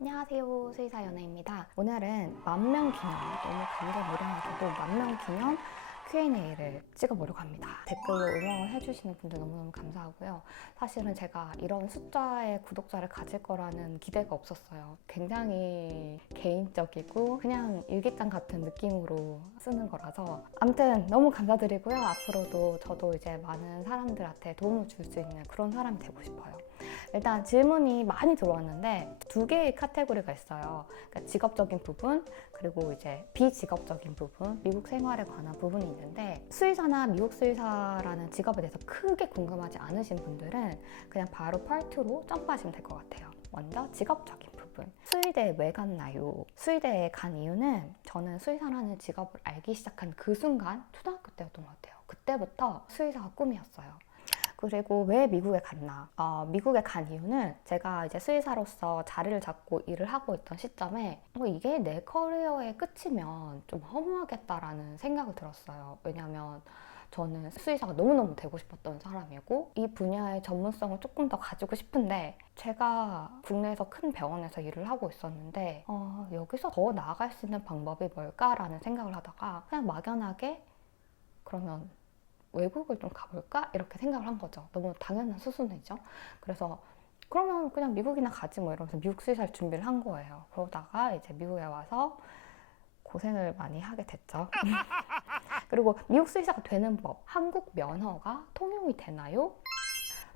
안녕하세요, 수의사 연애입니다. 오늘은 만명 기념, 너무 감개무량하게도 만명 기념 Q&A를 찍어보려고 합니다. 댓글로 응원해주시는 분들 너무너무 감사하고요. 사실은 제가 이런 숫자의 구독자를 가질 거라는 기대가 없었어요. 굉장히 개인적이고 그냥 일기장 같은 느낌으로 쓰는 거라서 아무튼 너무 감사드리고요. 앞으로도 저도 이제 많은 사람들한테 도움을 줄 수 있는 그런 사람이 되고 싶어요. 일단 질문이 많이 들어왔는데 두 개의 카테고리가 있어요. 그러니까 직업적인 부분 그리고 이제 비직업적인 부분, 미국 생활에 관한 부분이 있는데 수의사나 미국 수의사라는 직업에 대해서 크게 궁금하지 않으신 분들은 그냥 바로 파트 2로 점프하시면 될 것 같아요. 먼저 직업적인 부분. 수의대에 왜 갔나요? 수의대에 간 이유는 저는 수의사라는 직업을 알기 시작한 그 순간 초등학교 때였던 것 같아요. 그때부터 수의사가 꿈이었어요. 그리고 왜 미국에 갔나? 미국에 간 이유는 제가 이제 수의사로서 자리를 잡고 일을 하고 있던 시점에 이게 내 커리어의 끝이면 좀 허무하겠다라는 생각이 들었어요. 왜냐면 저는 수의사가 너무너무 되고 싶었던 사람이고 이 분야의 전문성을 조금 더 가지고 싶은데 제가 국내에서 큰 병원에서 일을 하고 있었는데 여기서 더 나아갈 수 있는 방법이 뭘까라는 생각을 하다가 그냥 막연하게 그러면 외국을 좀 가볼까? 이렇게 생각을 한 거죠. 너무 당연한 수순이죠. 그래서 그러면 그냥 미국이나 가지 뭐 이러면서 미국 수의사를 준비를 한 거예요. 그러다가 이제 미국에 와서 고생을 많이 하게 됐죠. 그리고 미국 수의사가 되는 법, 한국 면허가 통용이 되나요?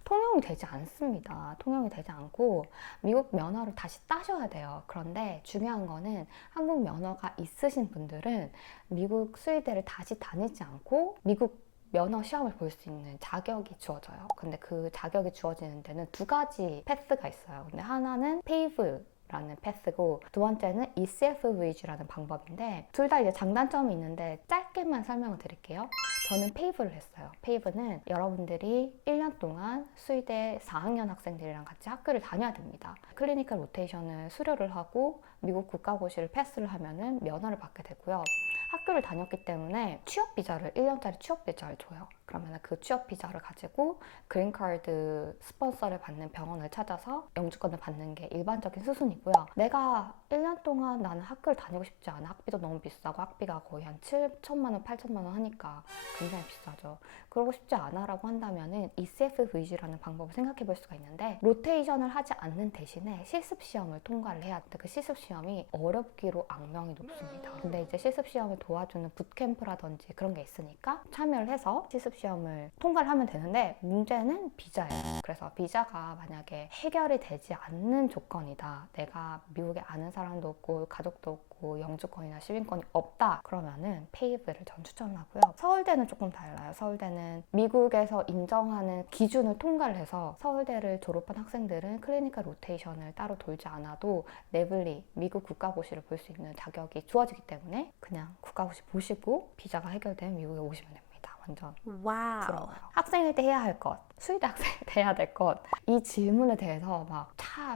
통용이 되지 않습니다. 통용이 되지 않고 미국 면허를 다시 따셔야 돼요. 그런데 중요한 거는 한국 면허가 있으신 분들은 미국 수의대를 다시 다니지 않고 미국 면허 시험을 볼 수 있는 자격이 주어져요. 근데 그 자격이 주어지는 데는 두 가지 패스가 있어요. 근데 하나는 페이브라는 패스고 두 번째는 ECFVG라는 방법인데 둘 다 이제 장단점이 있는데 짧게만 설명을 드릴게요. 저는 페이브를 했어요. 페이브는 여러분들이 1년 동안 수의대 4학년 학생들이랑 같이 학교를 다녀야 됩니다. 클리니컬 로테이션을 수료를 하고 미국 국가고시를 패스를 하면은 면허를 받게 되고요. 학교를 다녔기 때문에 취업 비자를 1년짜리 취업 비자를 줘요. 그러면 그 취업 비자를 가지고 그린카드 스폰서를 받는 병원을 찾아서 영주권을 받는 게 일반적인 수순이고요. 내가 1년 동안 나는 학교를 다니고 싶지 않아. 학비도 너무 비싸고 학비가 거의 한 7천만 원, 8천만 원 하니까 굉장히 비싸죠. 그러고 싶지 않아 라고 한다면은 ECFVG라는 방법을 생각해 볼 수가 있는데 로테이션을 하지 않는 대신에 실습 시험을 통과를 해야 돼. 그 실습 시험이 어렵기로 악명이 높습니다. 근데 이제 실습 시험을 도와주는 붓캠프라든지 그런 게 있으니까 참여를 해서 실습 시험을 통과를 하면 되는데 문제는 비자예요. 그래서 비자가 만약에 해결이 되지 않는 조건이다. 내가 미국에 아는 사람도 없고 가족도 없고 영주권이나 시민권이 없다. 그러면은 페이브를 전 추천하고요. 서울대는 조금 달라요. 서울대는 미국에서 인정하는 기준을 통과를 해서 서울대를 졸업한 학생들은 클리니컬 로테이션을 따로 돌지 않아도 내블리 미국 국가고시를 볼 수 있는 자격이 주어지기 때문에 그냥 국가고시 보시고 비자가 해결되면 미국에 오시면 됩니다. 완전 부러워요. 학생일 때 해야 할 것, 수의대 학생일 때 해야 될 것, 이 질문에 대해서 막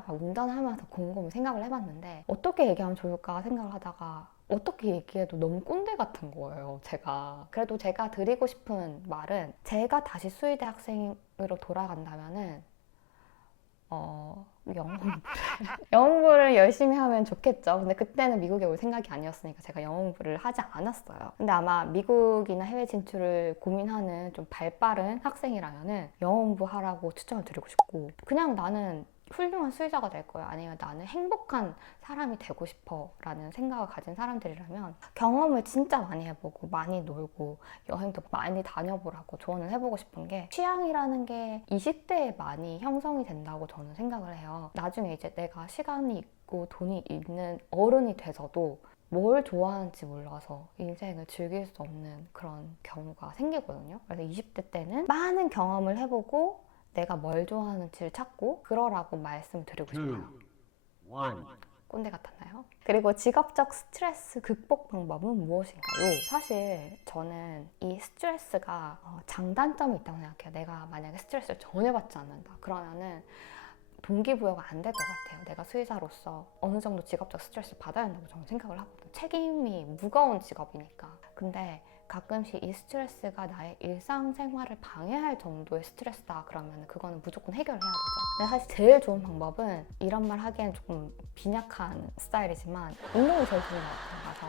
운전하면서 곰곰이 생각을 해봤는데 어떻게 얘기하면 좋을까 생각을 하다가 어떻게 얘기해도 너무 꼰대 같은 거예요, 제가. 그래도 제가 드리고 싶은 말은 제가 다시 수의대 학생으로 돌아간다면은 영어 공부를 열심히 하면 좋겠죠. 근데 그때는 미국에 올 생각이 아니었으니까 제가 영어 공부를 하지 않았어요. 근데 아마 미국이나 해외 진출을 고민하는 좀 발빠른 학생이라면은 영어 공부하라고 추천을 드리고 싶고 그냥 나는 훌륭한 수의사가 될 거야. 아니면 나는 행복한 사람이 되고 싶어 라는 생각을 가진 사람들이라면 경험을 진짜 많이 해보고 많이 놀고 여행도 많이 다녀보라고 조언을 해보고 싶은 게 취향이라는 게 20대에 많이 형성이 된다고 저는 생각을 해요. 나중에 이제 내가 시간이 있고 돈이 있는 어른이 돼서도 뭘 좋아하는지 몰라서 인생을 즐길 수 없는 그런 경우가 생기거든요. 그래서 20대 때는 많은 경험을 해보고 내가 뭘 좋아하는지를 찾고 그러라고 말씀드리고 싶어요. 꼰대 같았나요? 그리고 직업적 스트레스 극복 방법은 무엇인가요? 사실 저는 이 스트레스가 장단점이 있다고 생각해요. 내가 만약에 스트레스를 전혀 받지 않는다. 그러면은 동기부여가 안 될 것 같아요. 내가 수의사로서 어느 정도 직업적 스트레스를 받아야 한다고 저는 생각을 하거든요. 책임이 무거운 직업이니까. 근데 가끔씩 이 스트레스가 나의 일상생활을 방해할 정도의 스트레스다 그러면 그거는 무조건 해결해야 되죠. 근데 사실 제일 좋은 방법은 이런 말 하기엔 조금 빈약한 스타일이지만 운동이 제일 좋은 것 같아요. 가서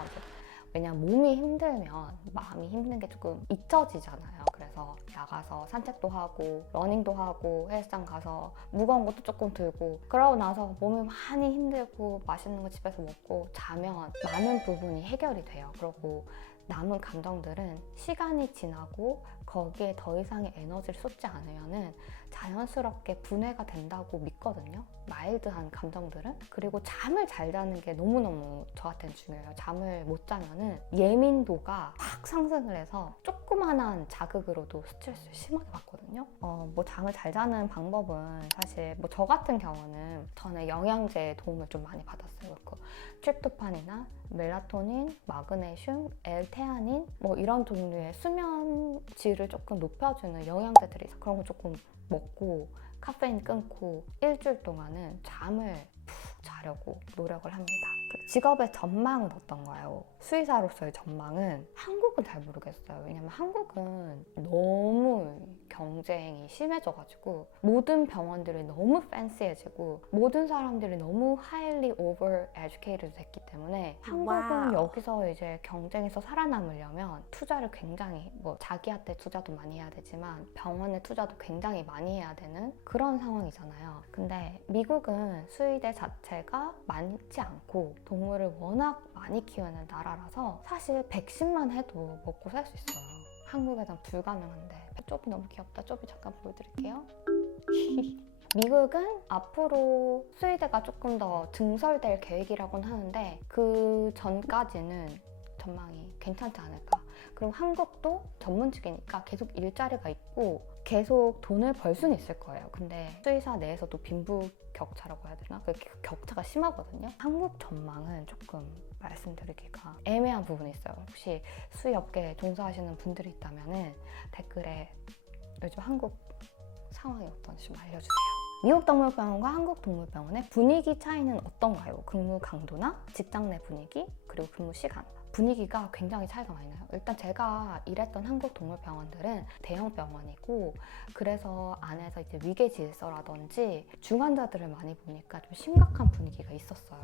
왜냐면 몸이 힘들면 마음이 힘든 게 조금 잊혀지잖아요. 그래서 나가서 산책도 하고 러닝도 하고 헬스장 가서 무거운 것도 조금 들고 그러고 나서 몸이 많이 힘들고 맛있는 거 집에서 먹고 자면 많은 부분이 해결이 돼요. 그리고 남은 감정들은 시간이 지나고 거기에 더 이상의 에너지를 쏟지 않으면은 자연스럽게 분해가 된다고 믿거든요. 마일드한 감정들은. 그리고 잠을 잘 자는 게 너무너무 저한테는 중요해요. 잠을 못 자면은 예민도가 확 상승을 해서 조그만한 자극으로도 스트레스를 심하게 받거든요. 뭐 잠을 잘 자는 방법은 사실 뭐 저 같은 경우는 저는 영양제의 도움을 좀 많이 받았어요. 그 트립토판이나 멜라토닌, 마그네슘, L테아닌 뭐 이런 종류의 수면 질을 조금 높여주는 영양제들이 있어요. 그런 거 조금 먹고 카페인 끊고 일주일 동안은 잠을 푹 자려고 노력을 합니다. 직업의 전망은 어떤가요? 수의사로서의 전망은 한국은 잘 모르겠어요. 왜냐면 한국은 너무 경쟁이 심해져가지고 모든 병원들이 너무 팬시해지고 모든 사람들이 너무 highly over educated 됐기 때문에 한국은 여기서 이제 경쟁에서 살아남으려면 투자를 굉장히 뭐 자기한테 투자도 많이 해야 되지만 병원에 투자도 굉장히 많이 해야 되는 그런 상황이잖아요. 근데 미국은 수의대 자체가 많지 않고 동물을 워낙 많이 키우는 나라라서 사실 백신만 해도 먹고 살 수 있어요. 한국에선 불가능한데. 쪼비 너무 귀엽다. 쪼비 잠깐 보여드릴게요. 미국은 앞으로 수의대가 조금 더 증설될 계획이라고는 하는데 그 전까지는 전망이 괜찮지 않을까. 그리고 한국도 전문직이니까 계속 일자리가 있고 계속 돈을 벌 수는 있을 거예요. 근데 수의사 내에서도 빈부격차라고 해야 되나? 그 격차가 심하거든요. 한국 전망은 조금 말씀드리기가 애매한 부분이 있어요. 혹시 수의업계에 종사하시는 분들이 있다면 댓글에 요즘 한국 상황이 어떤지 좀 알려주세요. 미국 동물병원과 한국 동물병원의 분위기 차이는 어떤가요? 근무 강도나 직장 내 분위기, 그리고 근무 시간. 분위기가 굉장히 차이가 많이 나요. 일단 제가 일했던 한국 동물병원들은 대형 병원이고 그래서 안에서 이제 위계 질서라든지 중환자들을 많이 보니까 좀 심각한 분위기가 있었어요.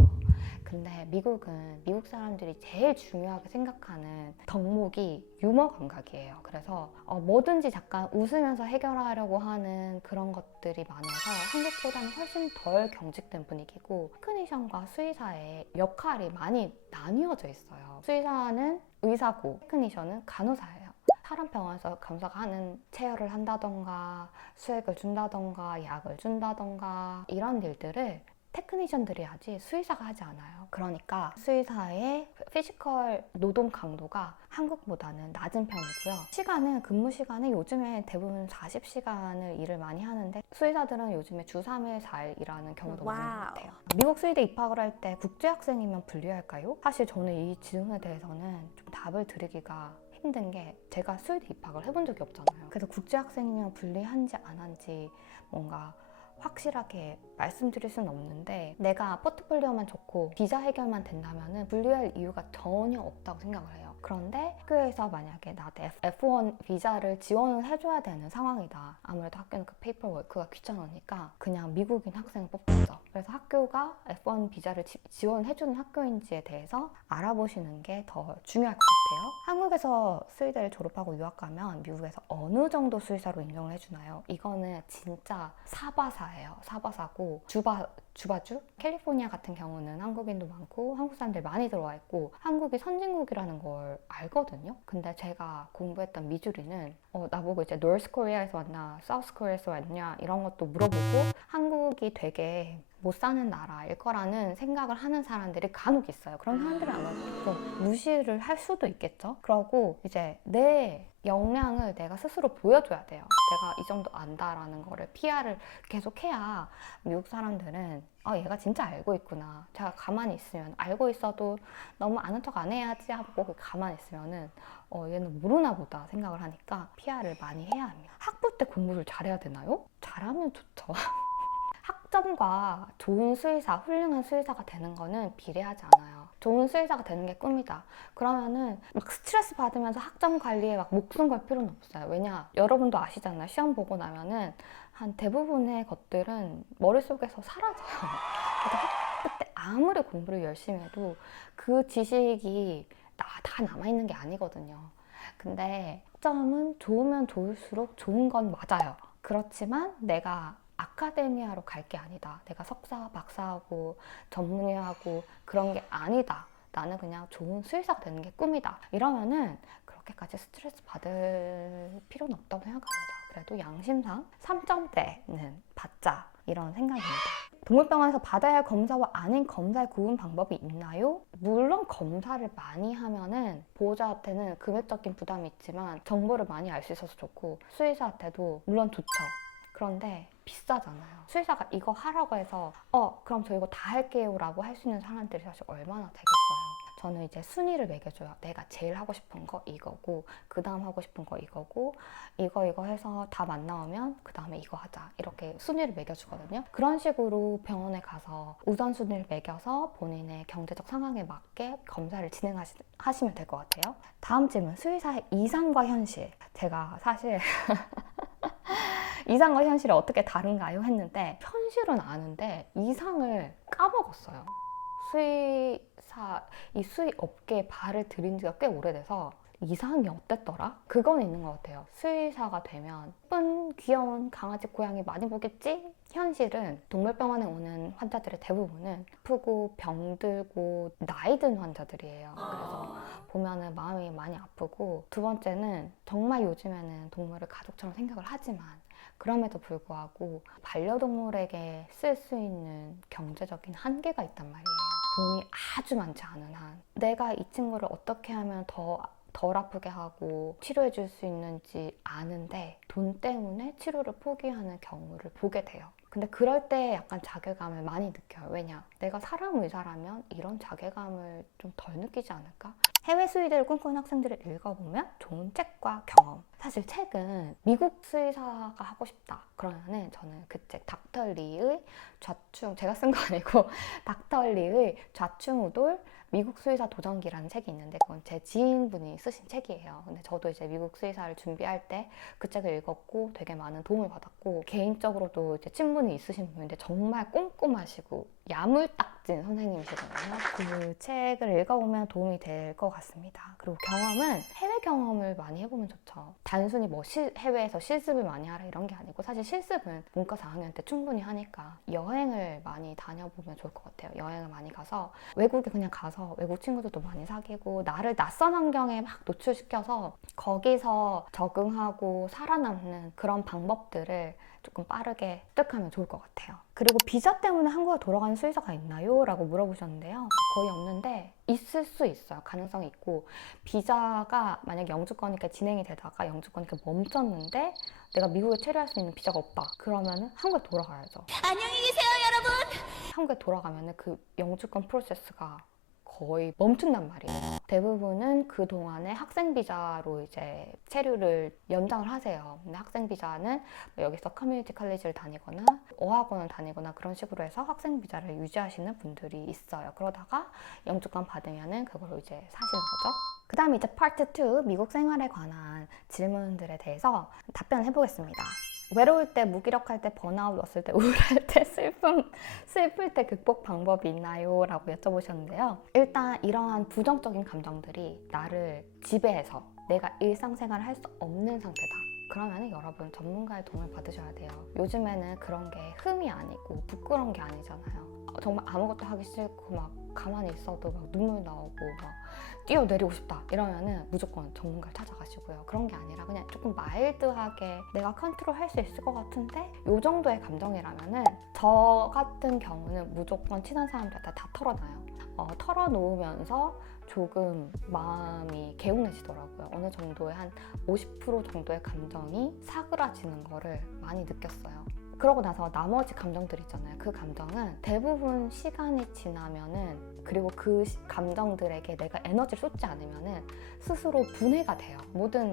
근데 미국은 미국 사람들이 제일 중요하게 생각하는 덕목이 유머 감각이에요. 그래서 뭐든지 잠깐 웃으면서 해결하려고 하는 그런 것들이 많아서 한국보다는 훨씬 덜 경직된 분위기고 테크니션과 수의사의 역할이 많이 나뉘어져 있어요. 수의사는 의사고 테크니션은 간호사예요. 사람 병원에서 간호사가 하는 체열을 한다던가 수액을 준다던가 약을 준다던가 이런 일들을 테크니션들이 하지 수의사가 하지 않아요. 그러니까 수의사의 피지컬 노동 강도가 한국보다는 낮은 편이고요. 시간은 근무 시간은 요즘에 대부분 40시간을 일을 많이 하는데 수의사들은 요즘에 주 3일 4일 일하는 경우도 많은 것 같아요. 미국 수의대 입학을 할 때 국제학생이면 불리할까요? 사실 저는 이 질문에 대해서는 좀 답을 드리기가 힘든 게 제가 수의대 입학을 해본 적이 없잖아요. 그래서 국제학생이면 불리한지 안 한지 뭔가 확실하게 말씀드릴 수는 없는데 내가 포트폴리오만 좋고 비자 해결만 된다면 분리할 이유가 전혀 없다고 생각을 해요. 그런데 학교에서 만약에 나한테 F1 비자를 지원을 해줘야 되는 상황이다. 아무래도 학교는 그 페이퍼 워크가 귀찮으니까 그냥 미국인 학생을 뽑겠죠. 그래서 학교가 F1 비자를 지원해주는 학교인지에 대해서 알아보시는 게 더 중요할 것 같아요. 한국에서 수의대를 졸업하고 유학 가면 미국에서 어느 정도 수의사로 인정을 해주나요? 이거는 진짜 사바사예요. 사바사고 주바주? 캘리포니아 같은 경우는 한국인도 많고 한국 사람들이 많이 들어와 있고 한국이 선진국이라는 걸 알거든요. 근데 제가 공부했던 미주리는 나보고 이제 노스 코리아에서 왔나 사우스 코리아에서 왔냐 이런 것도 물어보고 한국이 되게 못 사는 나라일 거라는 생각을 하는 사람들이 간혹 있어요. 그런 사람들이 아마 좀 무시를 할 수도 있겠죠. 그러고 이제 내 역량을 내가 스스로 보여줘야 돼요. 내가 이 정도 안다라는 거를 PR을 계속 해야 미국 사람들은 얘가 진짜 알고 있구나. 제가 가만히 있으면 알고 있어도 너무 아는 척 안 해야지 하고 가만히 있으면은 얘는 모르나 보다 생각을 하니까 PR을 많이 해야 합니다. 학부 때 공부를 잘해야 되나요? 잘하면 좋죠. 학점과 좋은 수의사, 훌륭한 수의사가 되는 거는 비례하지 않아요. 좋은 수의사가 되는 게 꿈이다. 그러면은 막 스트레스 받으면서 학점 관리에 막 목숨 걸 필요는 없어요. 왜냐? 여러분도 아시잖아요. 시험 보고 나면은 한 대부분의 것들은 머릿속에서 사라져요. 학부 때 아무리 공부를 열심히 해도 그 지식이 다 남아있는 게 아니거든요. 근데 학점은 좋으면 좋을수록 좋은 건 맞아요. 그렇지만 내가 아카데미아로 갈 게 아니다. 내가 석사, 박사하고 전문의하고 그런 게 아니다. 나는 그냥 좋은 수의사가 되는 게 꿈이다. 이러면은 그렇게까지 스트레스 받을 필요는 없다고 생각합니다. 그래도 양심상 3점대는 받자 이런 생각입니다. 동물병원에서 받아야 할 검사와 아닌 검사의 구분 방법이 있나요? 물론 검사를 많이 하면은 보호자한테는 금액적인 부담이 있지만 정보를 많이 알 수 있어서 좋고 수의사한테도 물론 좋죠. 그런데 비싸잖아요. 수의사가 이거 하라고 해서 그럼 저 이거 다 할게요 라고 할 수 있는 사람들이 사실 얼마나 되겠어요. 저는 이제 순위를 매겨줘요. 내가 제일 하고 싶은 거 이거고 그 다음 하고 싶은 거 이거고 이거 해서 다 만나오면 그 다음에 이거 하자. 이렇게 순위를 매겨주거든요. 그런 식으로 병원에 가서 우선순위를 매겨서 본인의 경제적 상황에 맞게 검사를 진행하시면 될 것 같아요. 다음 질문, 수의사의 이상과 현실. 제가 사실 이상과 현실이 어떻게 다른가요? 했는데 현실은 아는데 이상을 까먹었어요. 이 수의 업계에 발을 들인 지가 꽤 오래돼서 이상이 어땠더라? 그건 있는 것 같아요. 수의사가 되면 예쁜 귀여운 강아지 고양이 많이 보겠지? 현실은 동물병원에 오는 환자들의 대부분은 아프고 병들고 나이 든 환자들이에요. 그래서 보면은 마음이 많이 아프고, 두 번째는 정말 요즘에는 동물을 가족처럼 생각을 하지만 그럼에도 불구하고 반려동물에게 쓸 수 있는 경제적인 한계가 있단 말이에요. 돈이 아주 많지 않은 한 내가 이 친구를 어떻게 하면 덜 아프게 하고 치료해 줄 수 있는지 아는데 돈 때문에 치료를 포기하는 경우를 보게 돼요. 근데 그럴 때 약간 자괴감을 많이 느껴요. 왜냐? 내가 사람 의사라면 이런 자괴감을 좀 덜 느끼지 않을까? 해외 수의대를 꿈꾸는 학생들을 읽어보면 좋은 책과 경험. 사실 책은 미국 수의사가 하고 싶다 그러면은 저는 그 책 닥터 리의 좌충, 제가 쓴 거 아니고 닥터 리의 좌충우돌 미국 수의사 도전기라는 책이 있는데 그건 제 지인분이 쓰신 책이에요. 근데 저도 이제 미국 수의사를 준비할 때 그 책을 읽었고 되게 많은 도움을 받았고, 개인적으로도 이제 친분이 있으신 분인데 정말 꼼꼼하시고 야물딱진 선생님이시거든요. 그 책을 읽어보면 도움이 될 것 같습니다. 그리고 경험은 해외 경험을 많이 해보면 좋죠. 단순히 뭐 해외에서 실습을 많이 하라 이런 게 아니고, 사실 실습은 문과 4학년 때 충분히 하니까 여행을 많이 다녀보면 좋을 것 같아요. 여행을 많이 가서 외국에 그냥 가서 외국 친구들도 많이 사귀고 나를 낯선 환경에 막 노출시켜서 거기서 적응하고 살아남는 그런 방법들을 조금 빠르게 습득하면 좋을 것 같아요. 그리고 비자 때문에 한국에 돌아가는 수의사가 있나요? 라고 물어보셨는데요. 거의 없는데 있을 수 있어요. 가능성이 있고, 비자가 만약 영주권 이렇게 진행이 되다가 영주권이 이렇게 멈췄는데 내가 미국에 체류할 수 있는 비자가 없다. 그러면은 한국에 돌아가야죠. 안녕히 계세요, 여러분! 한국에 돌아가면은 그 영주권 프로세스가 거의 멈춘단 말이에요. 대부분은 그 동안에 학생 비자로 이제 체류를 연장을 하세요. 근데 학생 비자는 여기서 커뮤니티 칼리지를 다니거나 어학원을 다니거나 그런 식으로 해서 학생 비자를 유지하시는 분들이 있어요. 그러다가 영주권 받으면은 그걸로 이제 사시는 거죠. 그 다음에 이제 파트 2, 미국 생활에 관한 질문들에 대해서 답변을 해보겠습니다. 외로울 때, 무기력할 때, 번아웃 왔을 때, 우울할 때, 슬플 때 극복 방법이 있나요? 라고 여쭤보셨는데요. 일단 이러한 부정적인 감정들이 나를 지배해서 내가 일상생활을 할 수 없는 상태다. 그러면 여러분 전문가의 도움을 받으셔야 돼요. 요즘에는 그런 게 흠이 아니고 부끄러운 게 아니잖아요. 정말 아무것도 하기 싫고 막 가만히 있어도 막 눈물 나오고 막 뛰어내리고 싶다 이러면은 무조건 전문가를 찾아가시고요. 그런 게 아니라 그냥 조금 마일드하게 내가 컨트롤 할 수 있을 것 같은데 요 정도의 감정이라면은, 저 같은 경우는 무조건 친한 사람들한테 다 털어놔요. 털어놓으면서 조금 마음이 개운해지더라고요. 어느 정도의 한 50% 정도의 감정이 사그라지는 거를 많이 느꼈어요. 그러고 나서 나머지 감정들 있잖아요. 그 감정은 대부분 시간이 지나면은, 그리고 그 감정들에게 내가 에너지를 쏟지 않으면은 스스로 분해가 돼요.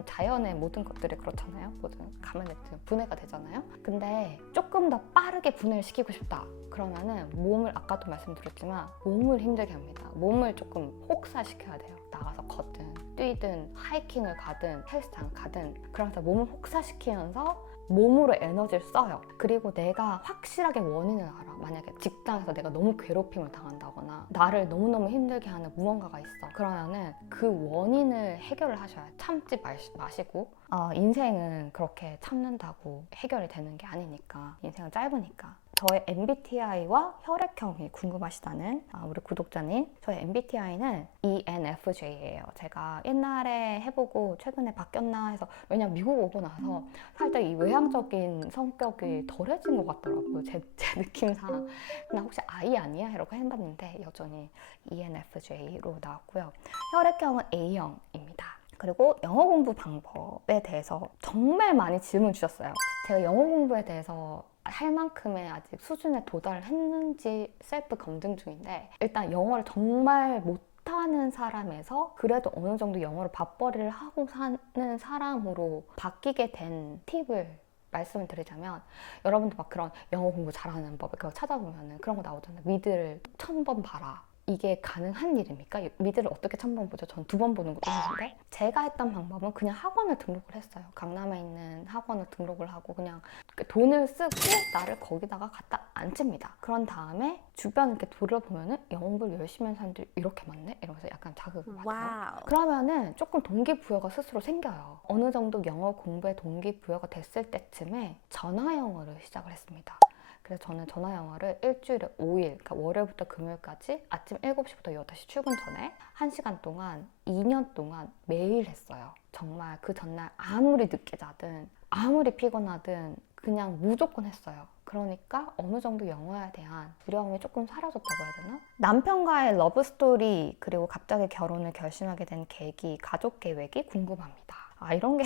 자연의 모든 것들이 그렇잖아요. 가만히 있으면 분해가 되잖아요. 근데 조금 더 빠르게 분해를 시키고 싶다. 그러면은 몸을, 아까도 말씀드렸지만 몸을 힘들게 합니다. 몸을 조금 혹사시켜야 돼요. 나가서 걷든 뛰든 하이킹을 가든 헬스장 가든, 그러면서 몸을 혹사시키면서 몸으로 에너지를 써요. 그리고 내가 확실하게 원인을 알아. 만약에 직장에서 내가 너무 괴롭힘을 당한다거나 나를 너무너무 힘들게 하는 무언가가 있어. 그러면은 그 원인을 해결을 하셔야 해요. 참지 마시고 인생은 그렇게 참는다고 해결이 되는 게 아니니까. 인생은 짧으니까. 저의 MBTI와 혈액형이 궁금하시다는 우리 구독자님, 저의 MBTI는 ENFJ예요. 제가 옛날에 해보고 최근에 바뀌었나 해서, 왜냐면 미국 오고 나서 살짝 이 외향적인 성격이 덜해진 것 같더라고요. 제 느낌상. 나 혹시 I 아니야? 이러고 해봤는데 여전히 ENFJ로 나왔고요. 혈액형은 A형입니다. 그리고 영어 공부 방법에 대해서 정말 많이 질문 주셨어요. 제가 영어 공부에 대해서 할 만큼의 아직 수준에 도달했는지 셀프 검증 중인데, 일단 영어를 정말 못하는 사람에서 그래도 어느 정도 영어를 밥벌이를 하고 사는 사람으로 바뀌게 된 팁을 말씀을 드리자면, 여러분도 막 그런 영어 공부 잘하는 법 그거 찾아보면 그런 거 나오잖아요. 미드를 1000번 봐라. 이게 가능한 일입니까? 미드를 어떻게 1000번 보죠? 전 2번 보는 것도 힘든데. 제가 했던 방법은 그냥 학원을 등록을 했어요. 강남에 있는 학원을 등록을 하고 그냥 돈을 쓰고 나를 거기다가 갖다 앉힙니다. 그런 다음에 주변 이렇게 돌아보면은 영어 공부를 열심히 하는 사람들이 이렇게 많네? 이러면서 약간 자극을 받아요. 그러면은 조금 동기부여가 스스로 생겨요. 어느 정도 영어 공부에 동기부여가 됐을 때쯤에 전화 영어를 시작을 했습니다. 그래서 저는 전화 영어를 일주일에 5일, 그러니까 월요일부터 금요일까지 아침 7시부터 8시 출근 전에 1시간 동안 2년 동안 매일 했어요. 정말 그 전날 아무리 늦게 자든 아무리 피곤하든 그냥 무조건 했어요. 그러니까 어느 정도 영어에 대한 두려움이 조금 사라졌다고 해야 되나? 남편과의 러브스토리, 그리고 갑자기 결혼을 결심하게 된 계기, 가족 계획이 궁금합니다. 이런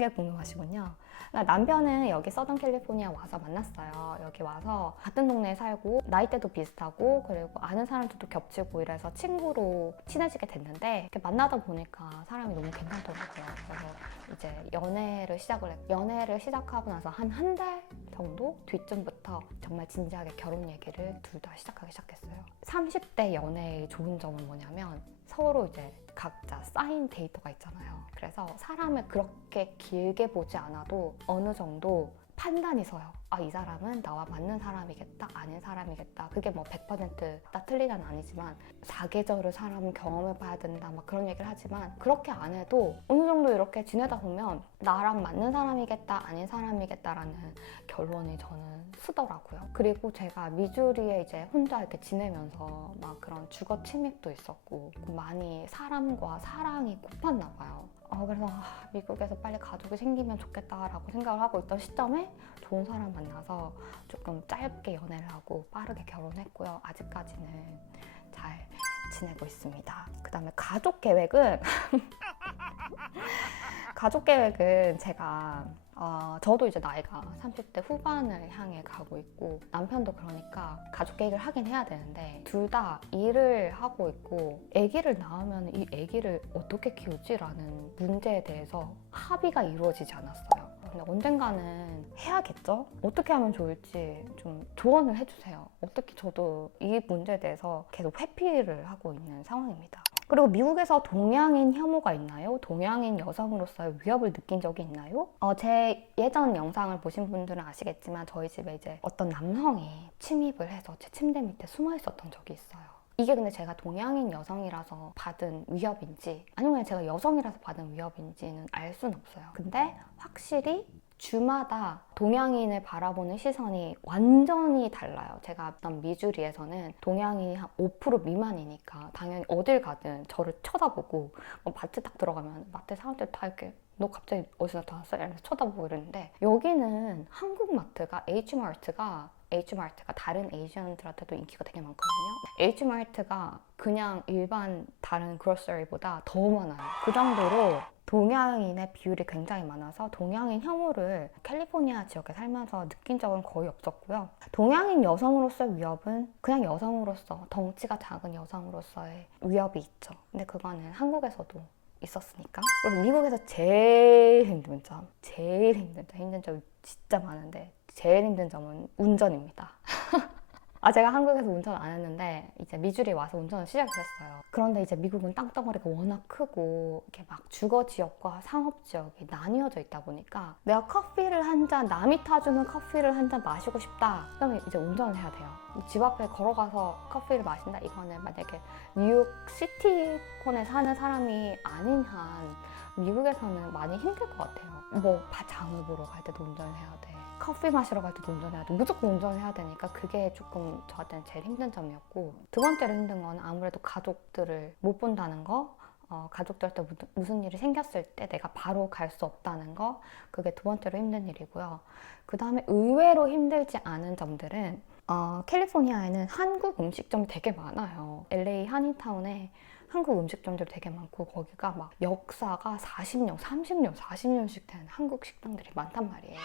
게 궁금하시군요. 남편은 여기 서던 캘리포니아 와서 만났어요. 여기 와서 같은 동네에 살고 나이대도 비슷하고 그리고 아는 사람들도 겹치고 이래서 친구로 친해지게 됐는데, 이렇게 만나다 보니까 사람이 너무 괜찮더라고요. 그래서 이제 연애를 시작하고 나서 한 달 정도 뒤쯤부터 정말 진지하게 결혼 얘기를 둘 다 시작하기 시작했어요. 30대 연애의 좋은 점은 뭐냐면 서로 이제 각자 쌓인 데이터가 있잖아요. 그래서 사람을 그렇게 길게 보지 않아도 어느 정도 판단이 서요. 이 사람은 나와 맞는 사람이겠다, 아닌 사람이겠다. 그게 뭐 100%다 틀리다는 아니지만, 사계절을 사람 경험해봐야 된다 막 그런 얘기를 하지만, 그렇게 안 해도 어느 정도 이렇게 지내다 보면 나랑 맞는 사람이겠다, 아닌 사람이겠다라는 결론이 저는 쓰더라고요. 그리고 제가 미주리에 이제 혼자 이렇게 지내면서 막 그런 주거 침입도 있었고 많이 사람과 사랑이 고팠나 봐요. 그래서 미국에서 빨리 가족이 생기면 좋겠다라고 생각을 하고 있던 시점에 좋은 사람 만나서 조금 짧게 연애를 하고 빠르게 결혼했고요. 아직까지는 잘 지내고 있습니다. 그 다음에 가족 계획은 제가 저도 이제 나이가 30대 후반을 향해 가고 있고, 남편도 그러니까 가족 계획을 하긴 해야 되는데 둘 다 일을 하고 있고, 아기를 낳으면 이 아기를 어떻게 키우지? 라는 문제에 대해서 합의가 이루어지지 않았어요. 근데 언젠가는 해야겠죠? 어떻게 하면 좋을지 좀 조언을 해주세요. 어떻게 저도 이 문제에 대해서 계속 회피를 하고 있는 상황입니다. 그리고 미국에서 동양인 혐오가 있나요? 동양인 여성으로서의 위협을 느낀 적이 있나요? 제 예전 영상을 보신 분들은 아시겠지만 저희 집에 이제 어떤 남성이 침입을 해서 제 침대 밑에 숨어 있었던 적이 있어요. 이게 근데 제가 동양인 여성이라서 받은 위협인지 아니면 제가 여성이라서 받은 위협인지는 알 수는 없어요. 근데 확실히 주마다 동양인을 바라보는 시선이 완전히 달라요. 제가 봤던 미주리에서는 동양인이 한 5% 미만이니까 당연히 어딜 가든 저를 쳐다보고, 마트 딱 들어가면 마트 사람들 다 이렇게 너 갑자기 어디서 나타났어? 이러면서 쳐다보고 이러는데, 여기는 한국 마트가 H마트가 다른 에이전들한테도 인기가 되게 많거든요. H마트가 그냥 일반 다른 그로서리보다 더 많아요. 그 정도로 동양인의 비율이 굉장히 많아서 동양인 혐오를 캘리포니아 지역에 살면서 느낀 적은 거의 없었고요. 동양인 여성으로서의 위협은 그냥 여성으로서, 덩치가 작은 여성으로서의 위협이 있죠. 근데 그거는 한국에서도 있었으니까. 그리고 미국에서 제일 힘든 점이 진짜 많은데 제일 힘든 점은 운전입니다. 제가 한국에서 운전 안 했는데 이제 미주리에 와서 운전을 시작을 했어요. 그런데 이제 미국은 땅덩어리가 워낙 크고 이렇게 막 주거 지역과 상업 지역이 나뉘어져 있다 보니까 내가 커피를 한 잔, 남이 타주는 커피를 한 잔 마시고 싶다. 그러면 이제 운전을 해야 돼요. 집 앞에 걸어가서 커피를 마신다? 이거는 만약에 뉴욕 시티권에 사는 사람이 아닌 한 미국에서는 많이 힘들 것 같아요. 뭐 장을 보러 갈 때도 운전을 해야 돼. 커피 마시러 갈 때도 운전해야 돼. 무조건 운전해야 되니까 그게 조금 저한테는 제일 힘든 점이었고, 두 번째로 힘든 건 아무래도 가족들을 못 본다는 거, 가족들한테 무슨 일이 생겼을 때 내가 바로 갈 수 없다는 거, 그게 두 번째로 힘든 일이고요. 그 다음에 의외로 힘들지 않은 점들은 캘리포니아에는 한국 음식점이 되게 많아요. LA 한인타운에 한국 음식점들이 되게 많고 거기가 막 역사가 40년, 30년, 40년씩 된 한국 식당들이 많단 말이에요.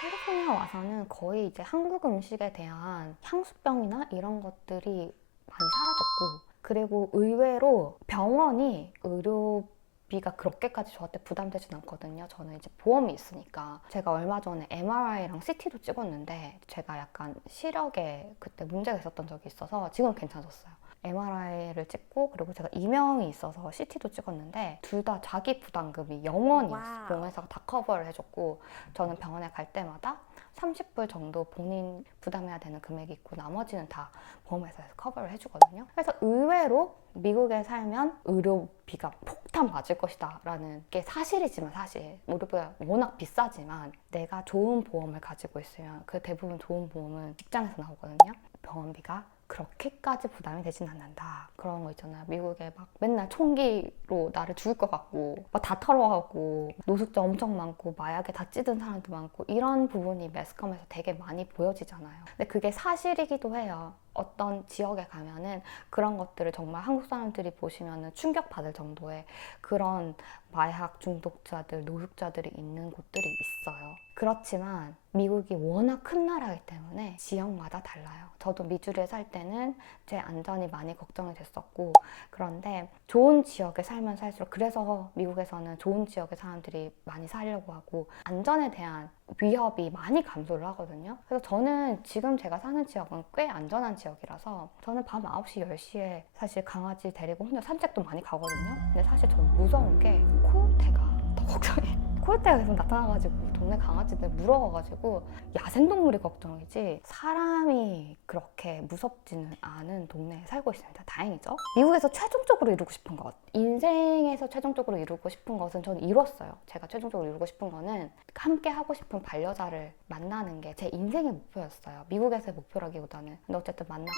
캘리포니아 와서는 거의 이제 한국 음식에 대한 향수병이나 이런 것들이 많이 사라졌고, 그리고 의외로 병원이 의료비가 그렇게까지 저한테 부담되진 않거든요. 저는 이제 보험이 있으니까. 제가 얼마 전에 MRI랑 CT도 찍었는데 제가 약간 시력에 그때 문제가 있었던 적이 있어서 지금 괜찮아졌어요. MRI를 찍고 그리고 제가 이명이 있어서 CT도 찍었는데 둘 다 자기 부담금이 0원이었어요. 보험회사가 다 커버를 해줬고, 저는 병원에 갈 때마다 30불 정도 본인 부담해야 되는 금액이 있고 나머지는 다 보험회사에서 커버를 해주거든요. 그래서 의외로 미국에 살면 의료비가 폭탄 맞을 것이다 라는 게 사실이지만, 사실 의료비가 워낙 비싸지만 내가 좋은 보험을 가지고 있으면 그 대부분 좋은 보험은 직장에서 나오거든요. 병원비가 그렇게까지 부담이 되진 않는다. 그런 거 있잖아요. 미국에 막 맨날 총기로 나를 죽일 것 같고 막 다 털어가고 노숙자 엄청 많고 마약에 다 찌든 사람도 많고 이런 부분이 매스컴에서 되게 많이 보여지잖아요. 근데 그게 사실이기도 해요. 어떤 지역에 가면은 그런 것들을 정말 한국 사람들이 보시면은 충격받을 정도의 그런 마약 중독자들, 노숙자들이 있는 곳들이 있어요. 그렇지만 미국이 워낙 큰 나라이기 때문에 지역마다 달라요. 저도 미주리에 살 때는 제 안전이 많이 걱정이 됐었고, 그런데 좋은 지역에 살면 살수록, 그래서 미국에서는 좋은 지역의 사람들이 많이 살려고 하고 안전에 대한 위협이 많이 감소를 하거든요. 그래서 저는 지금 제가 사는 지역은 꽤 안전한 지역이라서 저는 밤 9시, 10시에 사실 강아지 데리고 혼자 산책도 많이 가거든요. 근데 사실 저는 무서운 게 코요테가 더 걱정해요. 코요테가 계속 나타나가지고 동네 강아지들 물어가가지고 야생동물이 걱정이지 사람이 그렇게 무섭지는 않은 동네에 살고 있습니다. 다행이죠. 미국에서 최종적으로 이루고 싶은 것, 인생에서 최종적으로 이루고 싶은 것은 저는 이뤘어요. 제가 최종적으로 이루고 싶은 거는 함께 하고 싶은 반려자를 만나는 게 제 인생의 목표였어요. 미국에서의 목표라기보다는. 근데 어쨌든 만났고,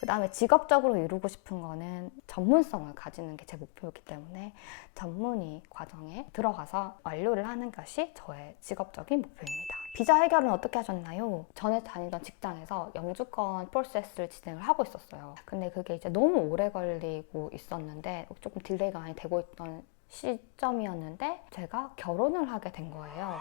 그 다음에 직업적으로 이루고 싶은 거는 전문성을 가지는 게 제 목표였기 때문에 전문의 과정에 들어가서 완료를 하는 것이 저의 직업적인 목표입니다. 비자 해결은 어떻게 하셨나요? 전에 다니던 직장에서 영주권 프로세스를 진행을 하고 있었어요. 근데 그게 이제 너무 오래 걸리고 있었는데 조금 딜레이가 많이 되고 있던 시점이었는데 제가 결혼을 하게 된 거예요.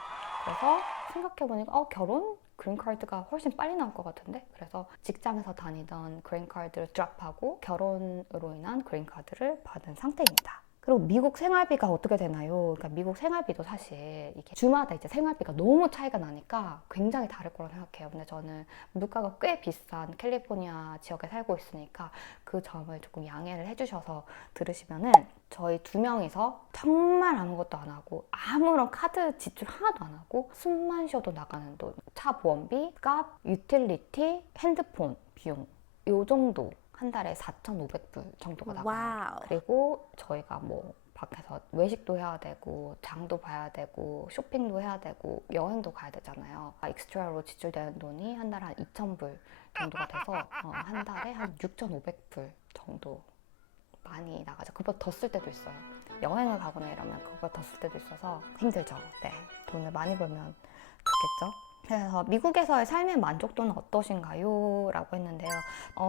그래서 생각해보니까 결혼? 그린카드가 훨씬 빨리 나올 것 같은데? 그래서 직장에서 다니던 그린카드를 드랍하고 결혼으로 인한 그린카드를 받은 상태입니다. 그리고 미국 생활비가 어떻게 되나요? 그러니까 미국 생활비도 사실 이게 주마다 이제 생활비가 너무 차이가 나니까 굉장히 다를 거라고 생각해요. 근데 저는 물가가 꽤 비싼 캘리포니아 지역에 살고 있으니까 그 점을 조금 양해를 해주셔서 들으시면은, 저희 두 명이서 정말 아무것도 안 하고 아무런 카드 지출 하나도 안 하고 숨만 쉬어도 나가는 돈, 차 보험비, 값, 유틸리티, 핸드폰 비용 요 정도 한 달에 4,500불 정도가 나가요. 그리고 저희가 뭐 밖에서 외식도 해야 되고 장도 봐야 되고 쇼핑도 해야 되고 여행도 가야 되잖아요. 익스트라로 지출되는 돈이 한 달에 한 2,000불 정도가 돼서 한 달에 한 6,500불 정도 많이 나가죠. 그보다 더 쓸 때도 있어요. 여행을 가거나 이러면 그거보다 더 쓸 때도 있어서 힘들죠. 네, 돈을 많이 벌면 좋겠죠. 그래서 미국에서의 삶의 만족도는 어떠신가요? 라고 했는데요.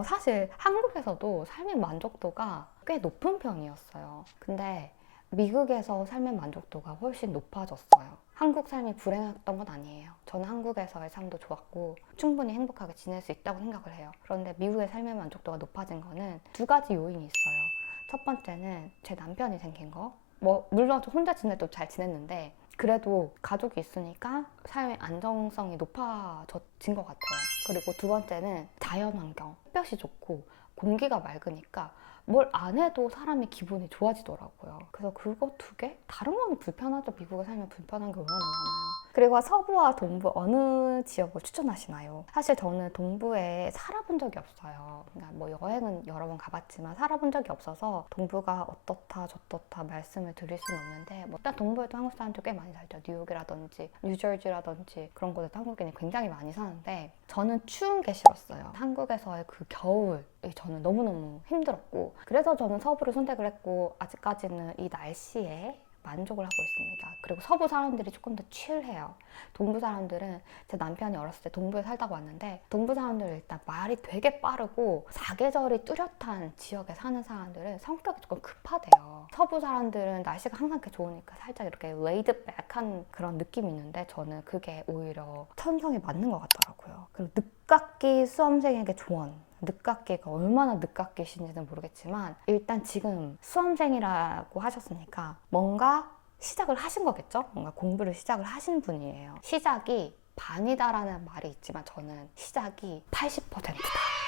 사실 한국에서도 삶의 만족도가 꽤 높은 편이었어요. 근데 미국에서 삶의 만족도가 훨씬 높아졌어요. 한국 삶이 불행했던 건 아니에요. 저는 한국에서의 삶도 좋았고 충분히 행복하게 지낼 수 있다고 생각을 해요. 그런데 미국의 삶의 만족도가 높아진 거는 두 가지 요인이 있어요. 첫 번째는 제 남편이 생긴 거. 뭐 물론 저 혼자 지낼 때도 잘 지냈는데 그래도 가족이 있으니까 삶의 안정성이 높아진 것 같아요. 그리고 두 번째는 자연환경. 햇볕이 좋고 공기가 맑으니까 뭘 안 해도 사람이 기분이 좋아지더라고요. 그래서 그거 두 개? 다른 건 불편하죠. 미국에 살면 불편한 게 얼마나 많아요. 그리고 서부와 동부 어느 지역을 추천하시나요? 사실 저는 동부에 살아본 적이 없어요. 그러니까 뭐 여행은 여러 번 가봤지만 살아본 적이 없어서 동부가 어떻다 저떻다 말씀을 드릴 수는 없는데 뭐 일단 동부에도 한국 사람들 꽤 많이 살죠. 뉴욕이라든지 뉴저지라든지 그런 곳에도 한국인이 굉장히 많이 사는데 저는 추운 게 싫었어요. 한국에서의 그 겨울이 저는 너무너무 힘들었고 그래서 저는 서부를 선택을 했고 아직까지는 이 날씨에 만족을 하고 있습니다. 그리고 서부 사람들이 조금 더 칠해요. 동부 사람들은 제 남편이 어렸을 때 동부에 살다가 왔는데 동부 사람들은 일단 말이 되게 빠르고 사계절이 뚜렷한 지역에 사는 사람들은 성격이 조금 급하대요. 서부 사람들은 날씨가 항상 이렇게 좋으니까 살짝 이렇게 레이드백한 그런 느낌이 있는데 저는 그게 오히려 천성에 맞는 것 같더라고요. 그리고 늦깎이 수험생에게 조언. 늦깎이가 얼마나 늦깎이신지는 모르겠지만 일단 지금 수험생이라고 하셨으니까 뭔가 시작을 하신 거겠죠? 뭔가 공부를 시작을 하신 분이에요. 시작이 반이다라는 말이 있지만 저는 시작이 80%다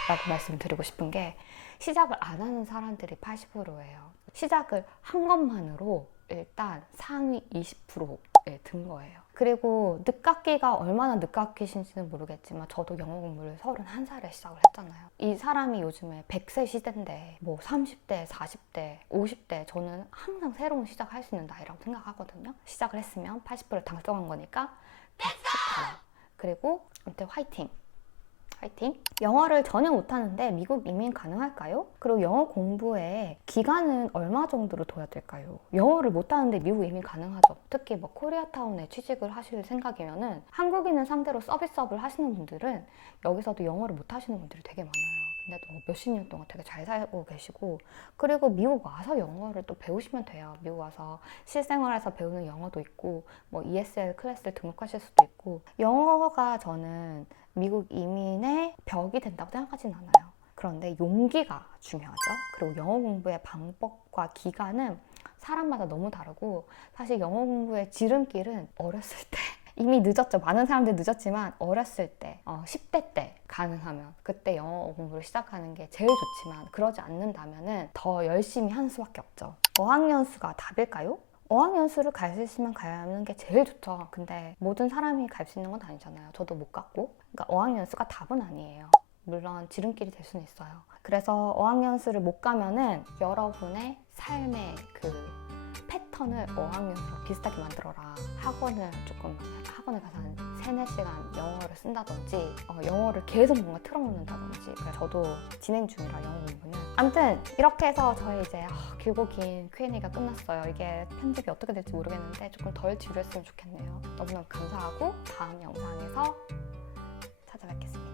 라고 말씀드리고 싶은 게 시작을 안 하는 사람들이 80%예요. 시작을 한 것만으로 일단 상위 20%에 든 거예요. 그리고 늦깎이가 얼마나 늦깎이신지는 모르겠지만 저도 영어 공부를 31살에 시작을 했잖아요. 이 사람이 요즘에 100세 시대인데 뭐 30대, 40대, 50대 저는 항상 새로운 시작할 수 있는 나이라고 생각하거든요. 시작을 했으면 80%를 달성한 거니까 축하해요. 그리고 아무튼 화이팅! 화이팅! 영어를 전혀 못하는데 미국 이민 가능할까요? 그리고 영어 공부에 기간은 얼마 정도로 둬야 될까요? 영어를 못하는데 미국 이민 가능하죠. 특히 뭐 코리아타운에 취직을 하실 생각이면은 한국인을 상대로 서비스업을 하시는 분들은 여기서도 영어를 못하시는 분들이 되게 많아요. 근데도 몇십 년 동안 되게 잘 살고 계시고 그리고 미국 와서 영어를 또 배우시면 돼요. 미국 와서 실생활에서 배우는 영어도 있고 뭐 ESL 클래스를 등록하실 수도 있고 영어가 저는 미국 이민의 벽이 된다고 생각하진 않아요. 그런데 용기가 중요하죠. 그리고 영어 공부의 방법과 기간은 사람마다 너무 다르고 사실 영어 공부의 지름길은 어렸을 때 이미 늦었죠. 많은 사람들이 늦었지만 어렸을 때 10대 때 가능하면 그때 영어 공부를 시작하는 게 제일 좋지만 그러지 않는다면 더 열심히 하는 수밖에 없죠. 어학연수가 답일까요? 어학연수를 갈 수 있으면 가는 게 제일 좋죠. 근데 모든 사람이 갈 수 있는 건 아니잖아요. 저도 못 갔고. 그러니까 어학연수가 답은 아니에요. 물론 지름길이 될 수는 있어요. 그래서 어학연수를 못 가면은 여러분의 삶의 그 패턴을 어학연수랑 비슷하게 만들어라. 학원에 가서 한 3-4시간 영어를 쓴다든지 영어를 계속 뭔가 틀어놓는다든지 그래서 저도 진행 중이라 영어 공부는 아무튼 이렇게 해서 저희 이제 길고 긴 Q&A가 끝났어요. 이게 편집이 어떻게 될지 모르겠는데 조금 덜 지루했으면 좋겠네요. 너무너무 감사하고 다음 영상에서 찾아뵙겠습니다.